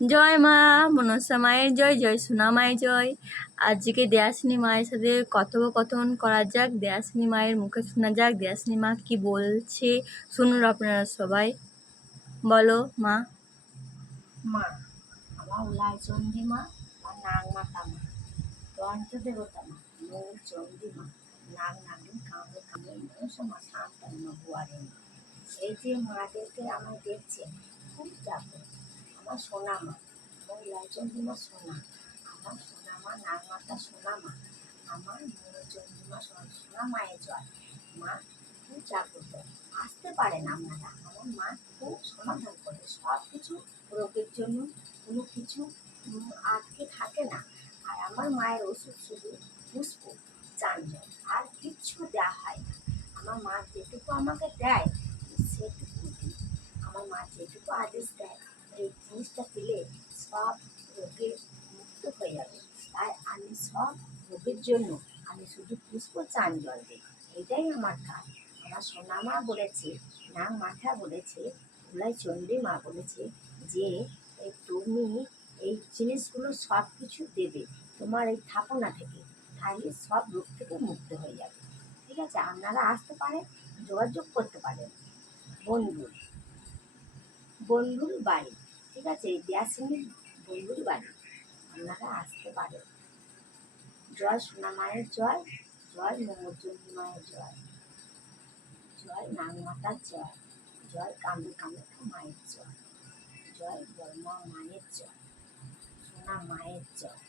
জয় মা মনসা মায়ের জয়, জয় সোনা মায়ের জয়। আজকে দেয়াসিনী মায়ের সাথে কথোপকথন করা যাক, দেয়াসিনী মায়ের মুখে শোনা যাক দেয়াসিনী মা কি বলছে। শুনুন আপনারা সবাই। বলো মা। মা আমার উলাই চণ্ডী মা, আমার নাগ মাতা মা, পঞ্চদেবতা মা, মূল চণ্ডী মা, নাগ নাগিন কামড়ে কামড়ে মনসা মা, শান্তানি মা, বুয়ারি মা। এই যে মাদেরকে আমার দেখছেন খুব জাগ্রত। আমার সোনা মা, আমার উলাই চণ্ডী মা সোনা, আমার সোনা মা নাগ মাতা সোনা মা, আমার মূল চণ্ডী মা সোনা মায়ের জয়। মা খুব জাগ্রত, আসতে পারেন আপনারা। আমার মা খুব সমাধান করে সব কিছু রোগের জন্য, কোনো কিছু আটকে থাকে না। আর আমার মায়ের ওষুধ শুধু পুষ্প চাঞ্জল, আর কিচ্ছু দেওয়া হয় না। আমার মা যেটুকু আমাকে দেয় সেটুকু দিই। আমার মা যেটুকু আদেশ দেয় এই জিনিসটা দিলে সব রোগে মুক্ত হয়ে যাবে। তাই আমি সব রোগের জন্য আমি শুধু পুষ্প চাঞ্জল দিই, এটাই আমার কাজ। আমার সোনা মা বলেছে, নাগ মাথা বলেছে, উলাই চণ্ডী মা বলেছে যে তুমি এই জিনিসগুলো সব কিছু দেবে তোমার এই থাপনা থেকে, তাহলে সব রোগ থেকে মুক্ত হয়ে যাবে। ঠিক আছে, আপনারা আসতে পারেন, যোগাযোগ করতে পারেন। বন্ধুর বাড়ি, ঠিক আছে, এই দেয়াসিনীর বন্ধুর বাড়ি আপনারা আসতে পারেন। জয় সোনা মায়ের জয়, জয় মঙ্গলচণ্ডী মায়ের জয়, জয় নাগ মাতার জয়, জয় কামরূ কামাখ্যা মায়ের জয়, জয় বর্মা মায়ের জয়, সোনা মায়ের জয়।